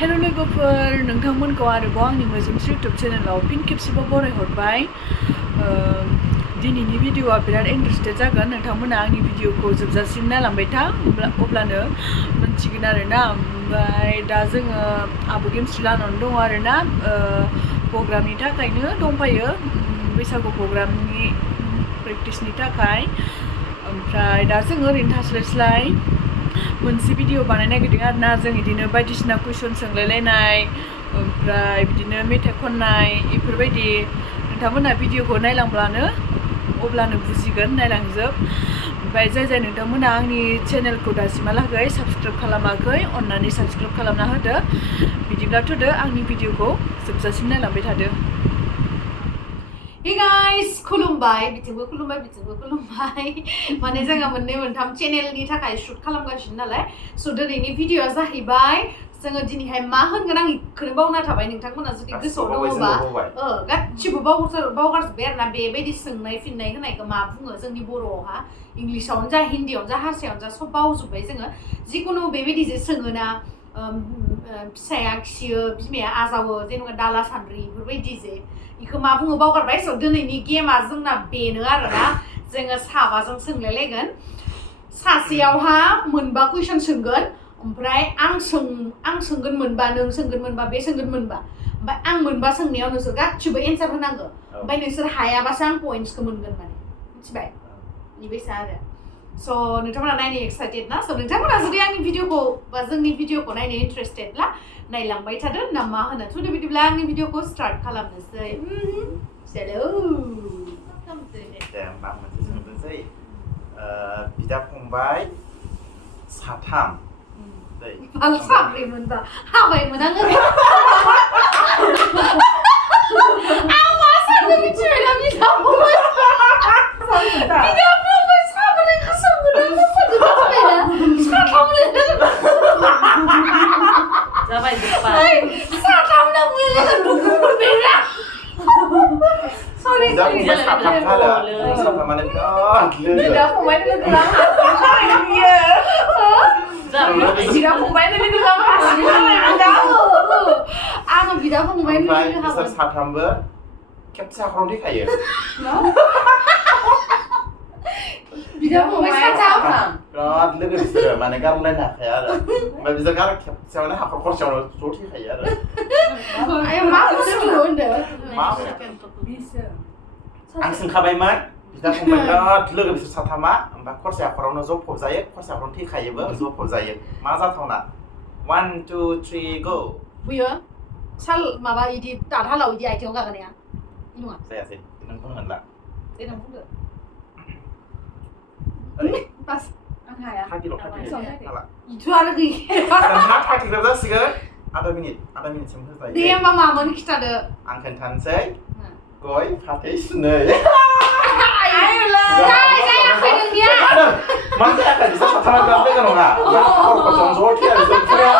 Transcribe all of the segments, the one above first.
Hello लोगोफोर नोंथांमोनखौ आरोबाव आंनि मोजोमस्रि YouTube चेनेलाव फिन खेबसेबाव बरायहरबाय दिनैनि भिडिअआ बिराद इन्टारेस्टेड जागोन नोंथांमोना आंनि भिडिअखौ जोबजासिम नायलांबाय था अब्लानो मोनथिगोन आरोना ओमफ्राय दा जोङो आब' गेमस्रि लानानै दङ आरोना प्रग्रामनि थाखायनो दंफायो बैसागु प्रग्रामनि प्रेक्टिसनि थाखाय ओमफ्राय दा जों ओरैनो थास्लायस्लाय मोनसे भिडिअ बानायनो नागिरदों आरोना जों बिदिनो बायदिसिना कुइसन सोंलायलायनाय ओमफ्राय बिदिनो मेथाइ खननाय बेफोरबायदि नोंथांमोना भिडिअखौ नायलांब्लानो अब्लानो बुजिगोन नायलांजोब ओमफ्राय जाय नोंथांमोना आंनि चेनेलखौ दासिमहालागै साबस्क्राइब खालामाखै अन्नानै साबस्क्राइब खालामना होदो बिदिब्लाथ' आंनि भिडिअखौ जोबजासिम नायलांबाय थादो Hey guys, खुलुमबाय बिथिंबो खुलुमबाय बिथिंबो खुलुमबाय माने जोङो मोननै मोनथाम चेनेलनि थाखाय शुट खालामगासिनो नालाय स' दिनैनि भिडिअआ जाहैबाय जोङो दिनैहाय मा होनगोन आं इखौनो बावना थाबाय नोंथांमोना जुदि गोसोआव दङबा गासिबो बावगारजोब्बाय आरोना बेबायदि सोंनाय फिननाय होनायखौ मा बुङो जोंनि बर'आवहा इंलिसावनो जा हिन्दीयावनो जा हारसायावनो जा सब बावजोब्बाय जोङो जिखुनु बेबायदि जे सोङोना फिसाया खियो बिमाया आजावो जेनेबा दाला सान्द्रि बेफोरबायदि जे इखौ मा बुङो बावगारबाय स' दिनैनि गेमा जोंना बेनो आरोना जोङो साबाजों सोंलायलायगोन सासेयावहा मोनबा कुइसन सोंगोन ओमफ्राय आं सोंगोन मोनबा नों सोंगोन मोनबा बे सोंगोन मोनबा ओमफ्राय आं मोनबा सोंनायाव नोंसोर गासिबो एन्सार होनांगौ ओमफ्राय नोंसोर हायाबासो आं पइन्ट्सखौ मोनगोन माने मिथिबाय बेबायसा आरो स' नोंथांमोना नायनो एक्साइटेड ना स' नोंथांमोना जुदि आंनि भिडिअखौ बा जोंनि भिडिअखौ नायनो इन्टारेस्टेडब्ला नायलांबाय थादो ना मा होनो थुदो बिदिब्ला आंनि भिडिअखौ स्टार्ट खालामनोसै हेलौ दे होमबा मोनसे सोंनोसै बिदा फंबाय साथाम आं साब्रैमोनबा हाबायमोन आङो आं मा साननो मिथिबाय ना बिदा फंबाय साब्रैखौ सोंगोन आं मिथिबायना जाबाय जोब्बाय साथामना बुंनो दुखु मोनबायना सरि बिदा फंबाय साथामानो बिराद लोगो बिदा फंबाय लोगो आं हासियो बिदा फंबाय लोगो आं हासियो आङो बिदा फंबाय लोगो बिसोर साथामबो खेबसे आखराव थैखायो बिदा फंबाय साथाम बिराद लोगो बिसोरो माने गारलायनो हाखाया आरो ओमफ्राय बिसोर खेबसेयावनो हाखर खरसेयावनो ज' थैखायो आरो मा बुस्थु होनदों आं सोंखाबायमोन बिदा फंबाय बिराद लोगो बिसोर साथामा ओमफ्राय खरसे आखरावनो ज' फबजायो खरसे आखरावनो थैखायोबो ज' फबजायो मा जाथावना 1 2 3 go बुयो साल माबा इदि दाहालाव इदि आइथिंआव गागानाया नङा जायासै नों बुंगोनला दे नों बुंदो बास आं हाया थार्टिल' हाला इथ' आरो गैया नोंहा थार्टिग्राब जासिगोन आधा मिनिटसिम होजायो दे होमबा मामोन खिथादो आं खोन्थानोसै गय फाथै सुनै मा जायाखै बिसोर साथामा बिराद लोगो नङा खर'खरसेयावनो ज' थैया बिसोर फुरा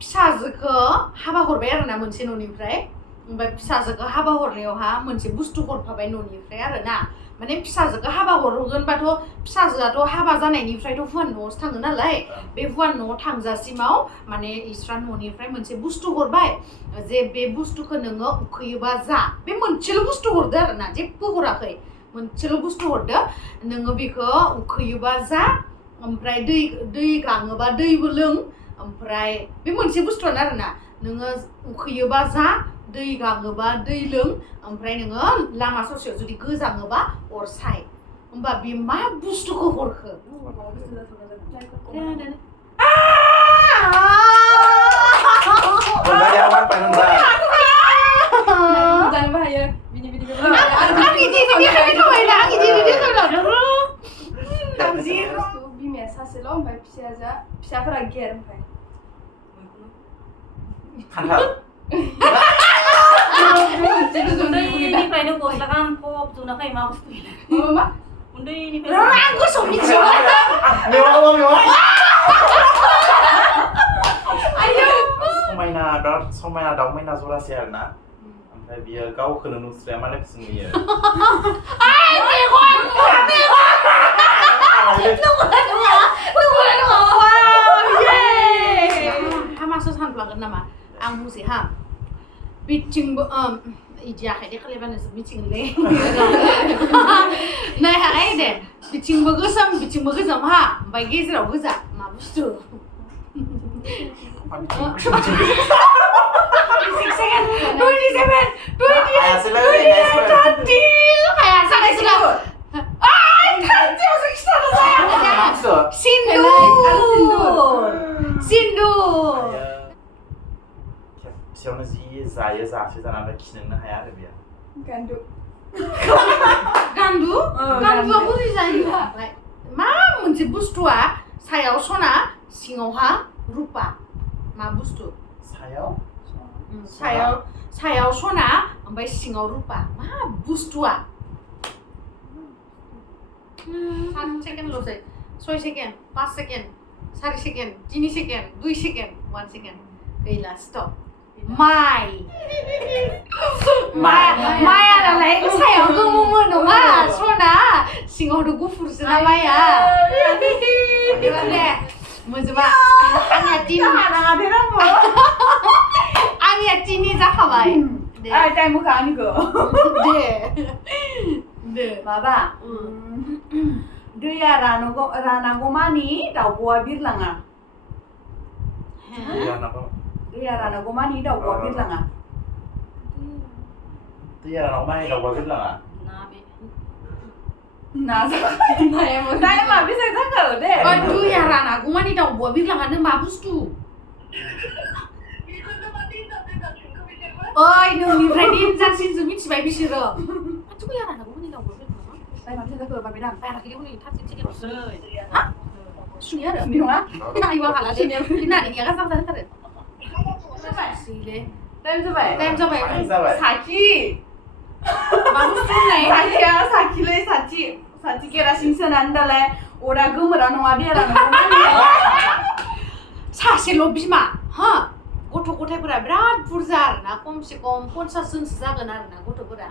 फिसाजोखौ हाबा हरबाय आरोना मोनसे न'निफ्राय ओमफ्राय फिसाजोखौ हाबा हरनायावहा मोनसे बुस्थु हरफाबाय न'निफ्राय आरोना माने फिसाजोखौ हाबा हरगोनबाथ' फिसाजोआथ' हाबा जानायनिफ्रायथ' हुवान न'आवसो थाङो नालाय बे हुवान न'आव थांजासिमाव माने इस्रा न'निफ्राय मोनसे बुस्थु हरबाय जे बे बुस्थुखौ नोङो उखैयोबा जा बे मोनसेल' बुस्थु हरदो आरोना जेबो हराखै मोनसेल' बुस्थु हरदो नोङो बेखौ उखैयोबा जा ओमफ्राय दै गाङोबा दैबो लों ओमफ्राय बे मोनसे बुस्थुआनो आरोना नोङो उखैयोबा जा दै गाङोबा दै लों ओमफ्राय नोङो लामा ससेयाव जुदि गोजाङोबा अर साय होमबा बे मा बुस्थुखौ हरखो जानोबो हायो बिनि बिमाया सासेल' ओमफ्राय फिसाफोरा गेर ओमफ्राय खान्थाल उन्दैनिफ्रायनो गस्ला गानफब जोबनाखै मा बुस्थु मा उन्दैनिफ्रायनो आं गोसोआव मिथियो समायना बिराद समायना दाउ मैना जरासे आरोना ओमफ्राय बियो गावखौनो नुस्राया मालायखौसो नुयो बिथिंबो इदि आखाइ देखायलायबानोसो मिथिगोनलै नायहाय दे बिथिंबो गोसोम बिथिंबो गोसोम हा ओमफ्राय गेजेराव गोजा मा बुस्थु เชียวนะจีजायो जासो जानानै खिनोनो हाया आरो बेयो गान्दुआ बोरै जायो मा मोनसे बुस्थुआ सायाव सना सिङावहा रुपा मा बुस्थु सायाव सना ओमफ्राय सिङाव रुपा मा बुस्थुआ 3 सेकेन्डल'सै 6 second 5 second 4 second 3 second 2 second 1 second गैला स्टप मायालाय सायाव गोमोमोन नङा सना सिङावथ' गुफुरसो ना माया दे मोजोबा आंनिया तिनि जाखाबाय टाइम होखा आंनिखौ दे माबा दैया रानागौमानि दाउब'आ बिरलाङा दैया रानागौमानि दाउब'आ बिरलाङा दैया रानागौमानि दाउब'आ बिरलाङा टाइमा बेसेबां जाखो दे दैया रानागौमानि दाउब'आ बिरलाङानो मा बुस्थु ओइ नोंनिफ्राय डेन्जारसिनसो मिथिबाय बिसोरो दैया रानागौमानि दाउब'आ बिरलाङा टाइमा बेसेबां जाखो बायदां बायाखै हनै 30 सेकेन्डल'सै हा सुनि आरो नङा आइबा हाला दे होननानै गैया गाज्रि जाथारो टाइम जाबाय साखि मा बुस्थु होननाय साखिलै साथि केरासिन सोनानै दालाय अरा गोमोरा नङा दैया रानागौमानि सासेल' बिमा हा गथ' गथायफोरा बिराद बुरजा आरोना खमसे खम 50 जनसो जागोन आरोना गथ'फोरा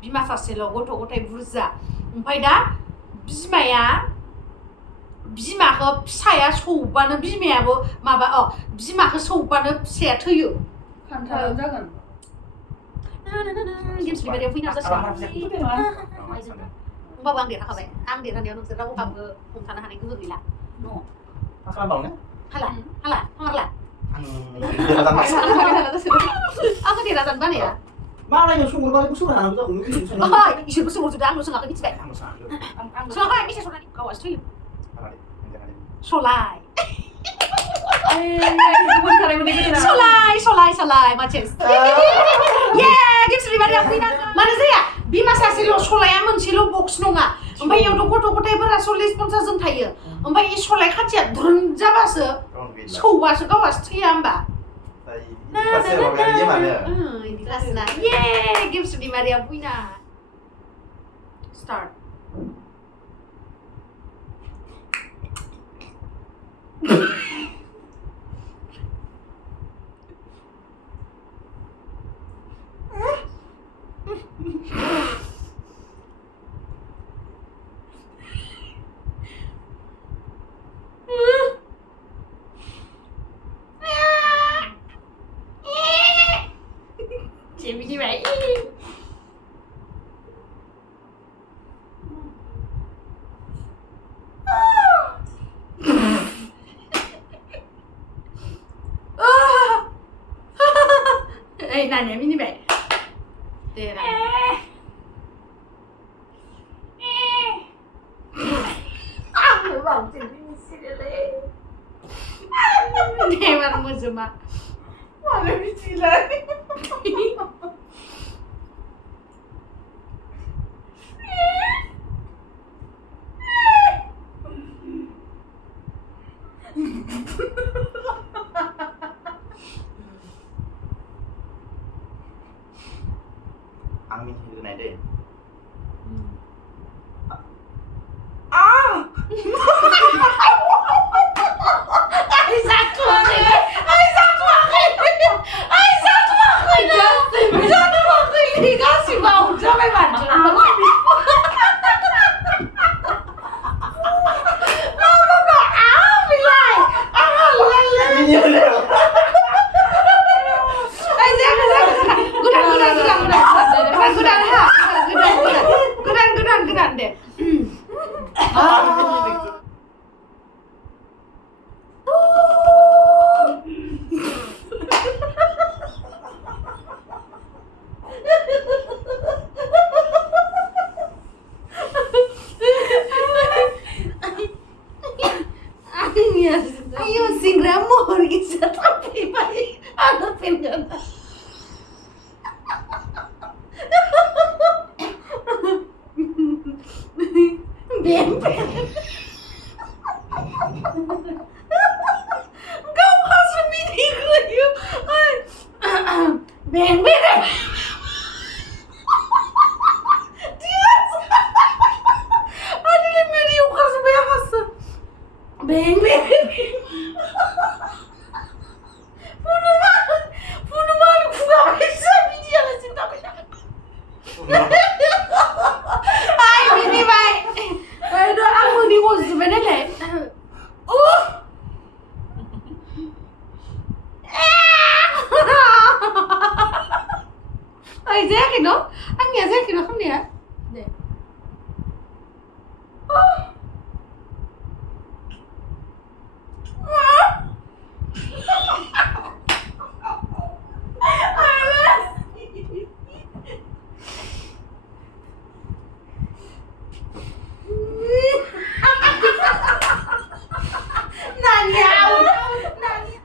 बिमा सासेल' गथ' गथाय बुरजा ओमफ्राय दा बिमाखौ फिसाया सौबानो बिमायाबो माबा बिमाखौ सौबानो फिसाया थैयो खान्थाल जागोन गेमस्रि बारियाव फैना जासिगोन होमबाबो आं देरहाखाबाय आं देरहानायाव नोंसोर रावबो हमथानो हानाय गोहो गैला मा खालामबावनो हाला आंखौ देरहाजानो बानाया मालायनाव संहरबालाय सोंनो हानांगौ जागौमोन इसोरबो सोंहरजोबदों आंल' सोङाखै मिथिबाय सोङाखै बेसे सलाय गावासो थैयो सलाय सलाय माचेस ये गेमस्रि बारियाव फैना मानो जाया बिमा सासेल' सलाया मोनसेल' बक्स नङा ओमफ्राय इयावथ' गथ' गथायफोरा 40-50 जन थायो ओमफ्राय इ सलाय खाथिया द्रुम जाबासो सौबासो गावासो थैया होमबा इदि लासना ये गेमस्रि बारियाव फैना स्टार्ट 재밌지만 에이 난 예민이 배 내라 아 재밌으래 내 말은 무슨 말 말을 미치라 आं मिथिग्रोनाय दै Ayo singra mor gitu tapi baik anak pengen. Bemben. Kau harus mini gue. Bemben. Ada di video harus bahas. Bemben. Bunuh malu gua bisa video lah cinta beda. Ay, mini baik. Aduh, aku ni mau sebenarnya. Ay, saya kena. Ani saya kena kan dia. Deh.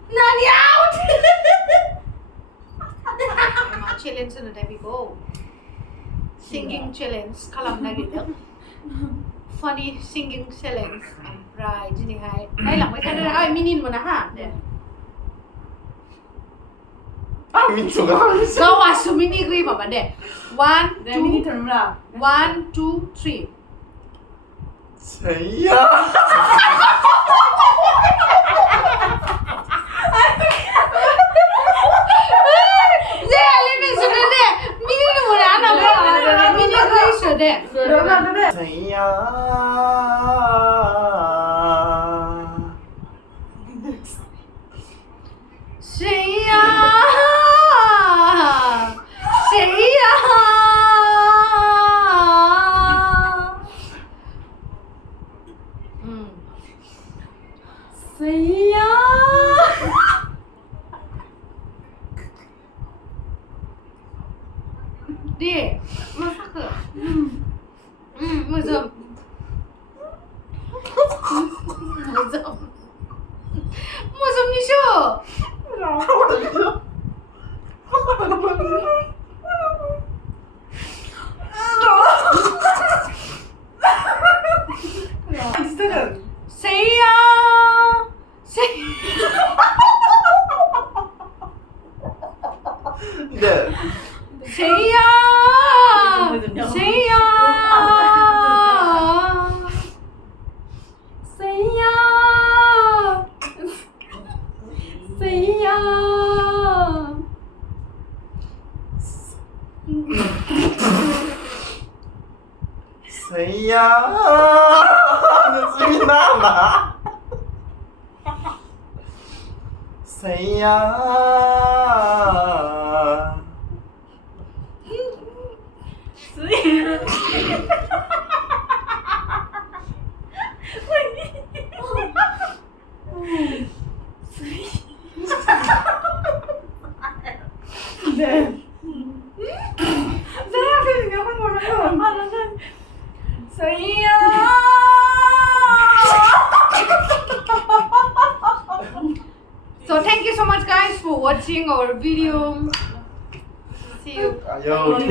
Nani out. Challenge sudah Vigo. Singing challenge kalam lagi dong. Funny singing challenge. Right, jadi hai. Hai lang, may kada ay minin mo na ha. Amin suka. So asumini gri baba deh. 1 Mini 2 turn lah. 1 2 3. Saya. Zeh, ini sudah deh. Minin mo na anak mo. Mini gri sudah. Saya. Saya. Saya. Saya. Deh, masak ke? Mazam. Mazam ni siya. Saya. Deh. Saya. Saya. Saya. Saya. Saya. Nasi nama. Saya. So thank you so much guys for watching our video. See you. Ayo.